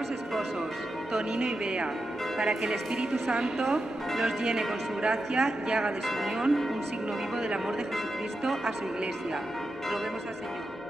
nuevos esposos, Tonino y Bea, para que el Espíritu Santo los llene con su gracia y haga de su unión un signo vivo del amor de Jesucristo a su Iglesia. Roguemos al Señor.